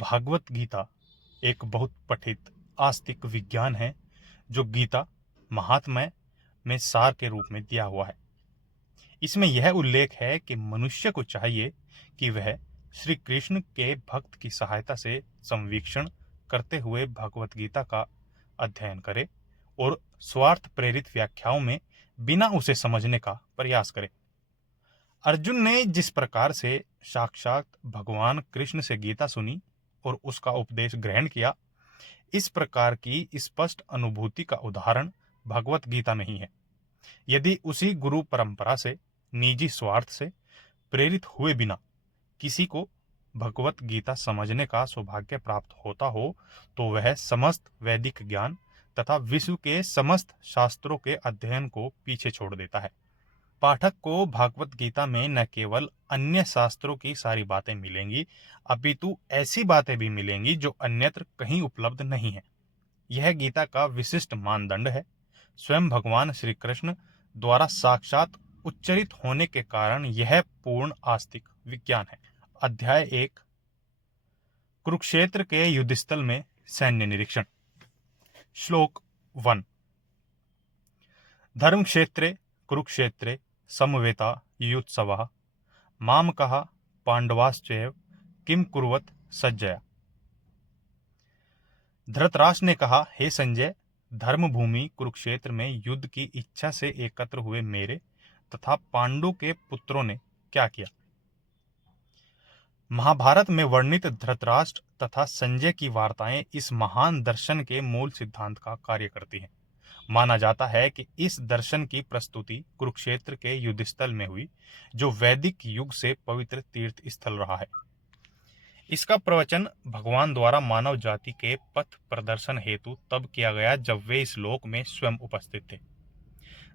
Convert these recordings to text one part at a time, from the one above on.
भागवत गीता एक बहुत पठित आस्तिक विज्ञान है जो गीता महात्म्य में सार के रूप में दिया हुआ है। इसमें यह उल्लेख है कि मनुष्य को चाहिए कि वह श्री कृष्ण के भक्त की सहायता से संवीक्षण करते हुए भगवत गीता का अध्ययन करे और स्वार्थ प्रेरित व्याख्याओं में बिना उसे समझने का प्रयास करे। अर्जुन ने जिस प्रकार से साक्षात भगवान कृष्ण से गीता सुनी और उसका उपदेश ग्रहण किया, इस प्रकार की स्पष्ट अनुभूति का उदाहरण भगवत गीता नहीं है। यदि उसी गुरु परंपरा से निजी स्वार्थ से प्रेरित हुए बिना किसी को भगवत गीता समझने का सौभाग्य प्राप्त होता हो, तो वह समस्त वैदिक ज्ञान तथा विश्व के समस्त शास्त्रों के अध्ययन को पीछे छोड़ देता है। पाठक को भागवत गीता में न केवल अन्य शास्त्रों की सारी बातें मिलेंगी, अपितु ऐसी बातें भी मिलेंगी जो अन्यत्र कहीं उपलब्ध नहीं है। यह गीता का विशिष्ट मानदंड है। स्वयं भगवान श्री कृष्ण द्वारा साक्षात उच्चरित होने के कारण यह पूर्ण आस्तिक विज्ञान है। अध्याय 1, कुरुक्षेत्र के युद्धस्थल में सैन्य निरीक्षण। श्लोक 1। धर्म क्षेत्रे कुरुक्षेत्रे समवेता युयुत्सवः मामकः पांडवाश्चैव किम कुर्वत सज्जया। धृतराष्ट्र ने कहा, हे संजय, धर्मभूमि कुरुक्षेत्र में युद्ध की इच्छा से एकत्र हुए मेरे तथा पांडु के पुत्रों ने क्या किया। महाभारत में वर्णित धृतराष्ट्र तथा संजय की वार्ताएं इस महान दर्शन के मूल सिद्धांत का कार्य करती हैं। माना जाता है कि इस दर्शन की प्रस्तुति कुरुक्षेत्र के युद्धस्थल में हुई, जो वैदिक युग से पवित्र तीर्थ स्थल रहा है। इसका प्रवचन भगवान द्वारा मानव जाति के पथ प्रदर्शन हेतु तब किया गया जब वे इस लोक में स्वयं उपस्थित थे।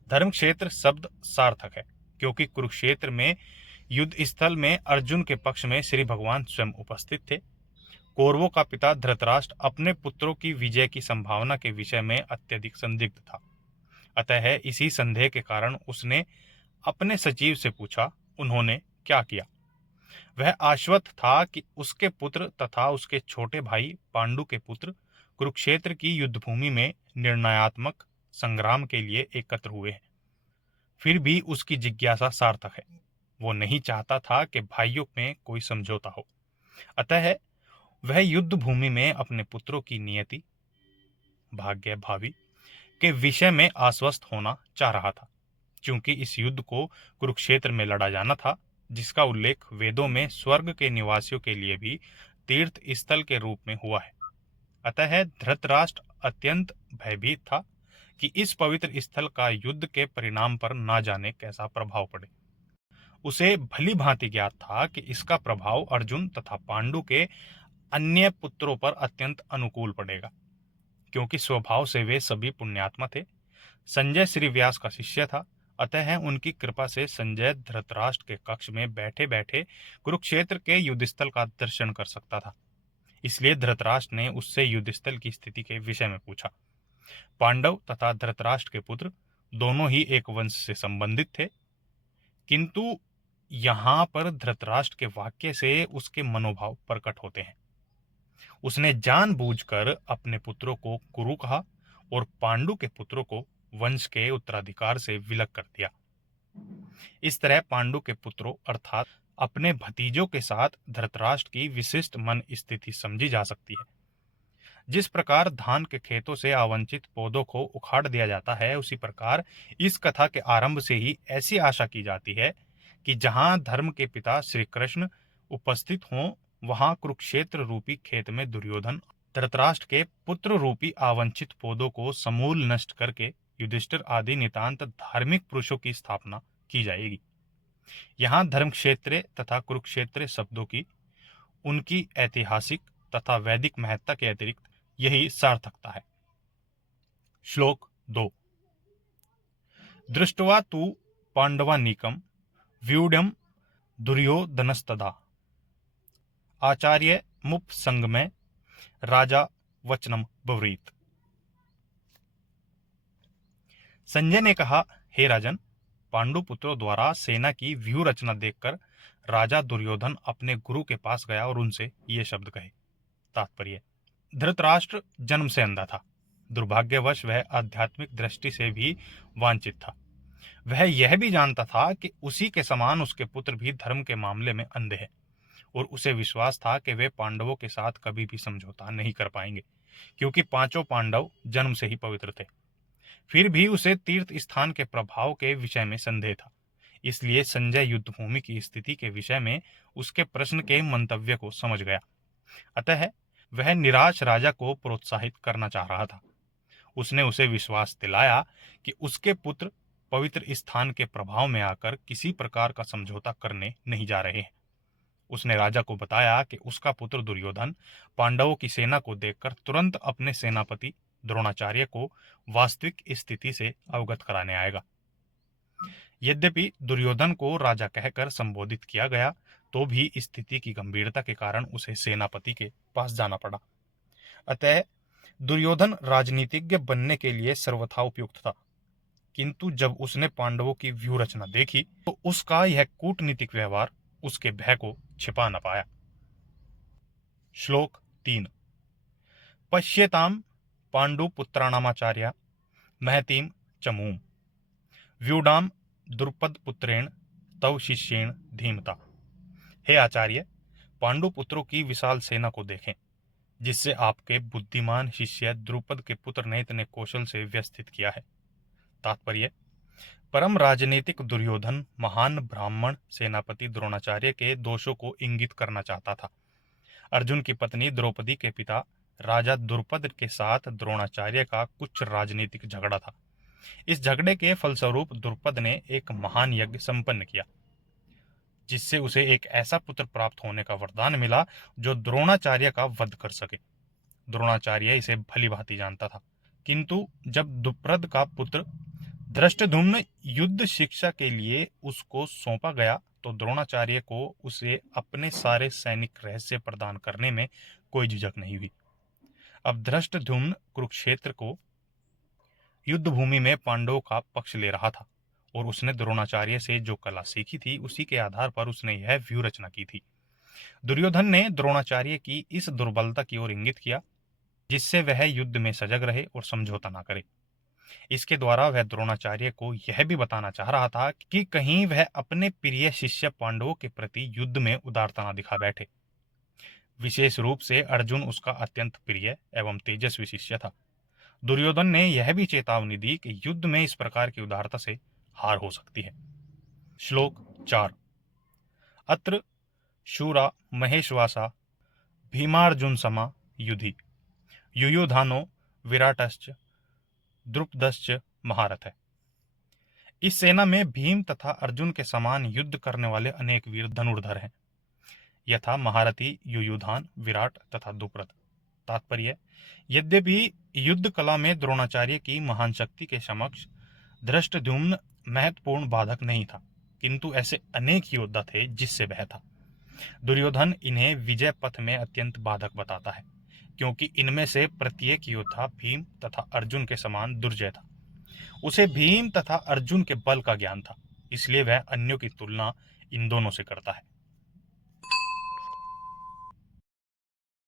धर्म क्षेत्र शब्द सार्थक है क्योंकि कुरुक्षेत्र में युद्ध स्थल में अर्जुन के पक्ष में श्री भगवान स्वयं उपस्थित थे। कौरवों का पिता धृतराष्ट्र अपने पुत्रों की विजय की संभावना के विषय में अत्यधिक संदिग्ध था। अतः इसी संदेह के कारण उसने अपने सचिव से पूछा, उन्होंने क्या किया। वह आश्वस्त था कि उसके पुत्र तथा उसके छोटे भाई पांडु के पुत्र कुरुक्षेत्र की युद्धभूमि में निर्णयात्मक संग्राम के लिए एकत्र हुए हैं। फिर भी उसकी जिज्ञासा सार्थक है। वो नहीं चाहता था कि भाइयों में कोई समझौता हो। अतः वह युद्ध भूमि में अपने पुत्रों की नियति, भाग्य, भावी के विषय में आश्वस्त होना चाह रहा था। क्योंकि इस युद्ध को कुरुक्षेत्र में लड़ा जाना था, जिसका उल्लेख वेदों में स्वर्ग के निवासियों के लिए भी तीर्थ स्थल के रूप में हुआ है। अतः धृतराष्ट्र अत्यंत भयभीत था कि इस पवित्र स्थल का युद्ध के परिणाम पर ना जाने कैसा प्रभाव पड़े। उसे भली भांति ज्ञात था कि इसका प्रभाव अर्जुन तथा पांडु के अन्य पुत्रों पर अत्यंत अनुकूल पड़ेगा, क्योंकि स्वभाव से वे सभी पुण्यात्मा थे। संजय श्री व्यास का शिष्य था, अतः उनकी कृपा से संजय धृतराष्ट्र के कक्ष में बैठे बैठे कुरुक्षेत्र के युद्धस्थल का दर्शन कर सकता था। इसलिए धृतराष्ट्र ने उससे युद्धस्थल की स्थिति के विषय में पूछा। पांडव तथा धृतराष्ट्र के पुत्र दोनों ही एक वंश से संबंधित थे, किंतु यहाँ पर धृतराष्ट्र के वाक्य से उसके मनोभाव प्रकट होते हैं। उसने जानबूझकर अपने पुत्रों को कुरु कहा और पांडु के पुत्रों को वंश के उत्तराधिकार से विलग कर दिया। इस तरह पांडु के पुत्रों अर्थात अपने भतीजों के साथ धृतराष्ट्र की विशिष्ट मन स्थिति समझी जा सकती है। जिस प्रकार धान के खेतों से आवंचित पौधों को उखाड़ दिया जाता है, उसी प्रकार इस कथा के आरंभ से ही ऐसी आशा की जाती है कि जहां धर्म के पिता श्री कृष्ण उपस्थित हों, वहां कुरुक्षेत्र रूपी खेत में दुर्योधन धृतराष्ट्र के पुत्र रूपी आवंचित पौधों को समूल नष्ट करके युधिष्ठिर आदि नितांत धार्मिक पुरुषों की स्थापना की जाएगी। यहाँ धर्म क्षेत्र तथा कुरुक्षेत्र शब्दों की उनकी ऐतिहासिक तथा वैदिक महत्ता के अतिरिक्त यही सार्थकता है। श्लोक 2। दृष्ट्वा तु पांडवानीकम व्यूढ़ दुर्योधनस्तदा आचार्य मुपसंगमे राजा वचनम ब्रवीत। संजय ने कहा, हे राजन, पांडु पुत्रों द्वारा सेना की व्यूह रचना देखकर राजा दुर्योधन अपने गुरु के पास गया और उनसे ये शब्द कहे। तात्पर्य: धृतराष्ट्र जन्म से अंधा था। दुर्भाग्यवश वह आध्यात्मिक दृष्टि से भी वांछित था। वह यह भी जानता था कि उसी के समान उसके पुत्र भी धर्म के मामले में अंधे हैं, और उसे विश्वास था कि वे पांडवों के साथ कभी भी समझौता नहीं कर पाएंगे, क्योंकि पांचों पांडव जन्म से ही पवित्र थे। फिर भी उसे तीर्थ स्थान के प्रभाव के विषय में संदेह था। इसलिए संजय युद्धभूमि की स्थिति के विषय में उसके प्रश्न के मंतव्य को समझ गया। अतः वह निराश राजा को प्रोत्साहित करना चाह रहा था। उसने उसे विश्वास दिलाया कि उसके पुत्र पवित्र स्थान के प्रभाव में आकर किसी प्रकार का समझौता करने नहीं जा रहे हैं। उसने राजा को बताया कि उसका पुत्र दुर्योधन पांडवों की सेना को देखकर तुरंत अपने सेनापति द्रोणाचार्य को वास्तविक स्थिति से अवगत कराने आएगा। यद्यपि दुर्योधन को राजा कहकर संबोधित किया गया, तो भी स्थिति की गंभीरता के कारण उसे सेनापति के पास जाना पड़ा। अतः दुर्योधन राजनीतिज्ञ बनने के लिए सर्वथा उपयुक्त था, किंतु जब उसने पांडवों की व्यूह रचना देखी तो उसका यह कूटनीतिक व्यवहार उसके भय को छिपा न पाया। श्लोक 3। पश्येताम पांडुपुत्राणामाचार्या महतीम चमूम व्यूडाम द्रुपद पुत्रेण तव शिष्येण धीमता। हे आचार्य, पांडुपुत्रों की विशाल सेना को देखें, जिससे आपके बुद्धिमान शिष्य द्रुपद के पुत्र ने इतने कौशल से व्यवस्थित किया है। तात्पर्य: परम राजनीतिक दुर्योधन महान ब्राह्मण सेनापति द्रोणाचार्य के दोषों को इंगित करना चाहता था। अर्जुन की पत्नी द्रौपदी के पिता राजा द्रुपद के साथ द्रोणाचार्य का कुछ राजनीतिक झगड़ा था। इस झगड़े के फलस्वरूप द्रुपद ने एक महान यज्ञ संपन्न किया, जिससे उसे एक ऐसा पुत्र प्राप्त होने का वरदान मिला जो द्रोणाचार्य का वध कर सके। द्रोणाचार्य इसे भली भांति जानता था, किंतु जब द्रुपद का पुत्र धृष्टद्युम्न युद्ध शिक्षा के लिए उसको सौंपा गया, तो द्रोणाचार्य को उसे अपने सारे सैनिक रहस्य प्रदान करने में कोई झिझक नहीं हुई। अब धृष्टद्युम्न कुरुक्षेत्र को युद्धभूमि में पांडवों का पक्ष ले रहा था, और उसने द्रोणाचार्य से जो कला सीखी थी उसी के आधार पर उसने यह व्यूह रचना की थी। दुर्योधन ने द्रोणाचार्य की इस दुर्बलता की ओर इंगित किया, जिससे वह युद्ध में सजग रहे और समझौता न करे। इसके द्वारा वह द्रोणाचार्य को यह भी बताना चाह रहा था कि कहीं वह अपने प्रिय शिष्य पांडवों के प्रति युद्ध में उदारता न दिखा बैठे। विशेष रूप से अर्जुन उसका अत्यंत प्रिय एवं तेजस्वी शिष्य था। दुर्योधन ने यह भी चेतावनी दी कि युद्ध में इस प्रकार की उदारता से हार हो सकती है। श्लोक 4। अत्र शूरा महेश्वासा भीमार्जुन समा युधि युयुधानो विराटश्च द्रुपदश्च महारथ है। इस सेना में भीम तथा अर्जुन के समान युद्ध करने वाले अनेक वीर धनुर्धर हैं, यथा महारथी युयुधान, विराट तथा द्रुपद। तात्पर्य: यद्यपि युद्ध कला में द्रोणाचार्य की महान शक्ति के समक्ष धृष्टद्युम्न महत्वपूर्ण बाधक नहीं था, किंतु ऐसे अनेक योद्धा थे जिससे वह था। दुर्योधन इन्हें विजय पथ में अत्यंत बाधक बताता है, क्योंकि इनमें से प्रत्येक योद्धा भीम तथा अर्जुन के समान दुर्जय था। उसे भीम तथा अर्जुन के बल का ज्ञान था, इसलिए वह अन्यों की तुलना इन दोनों से करता है।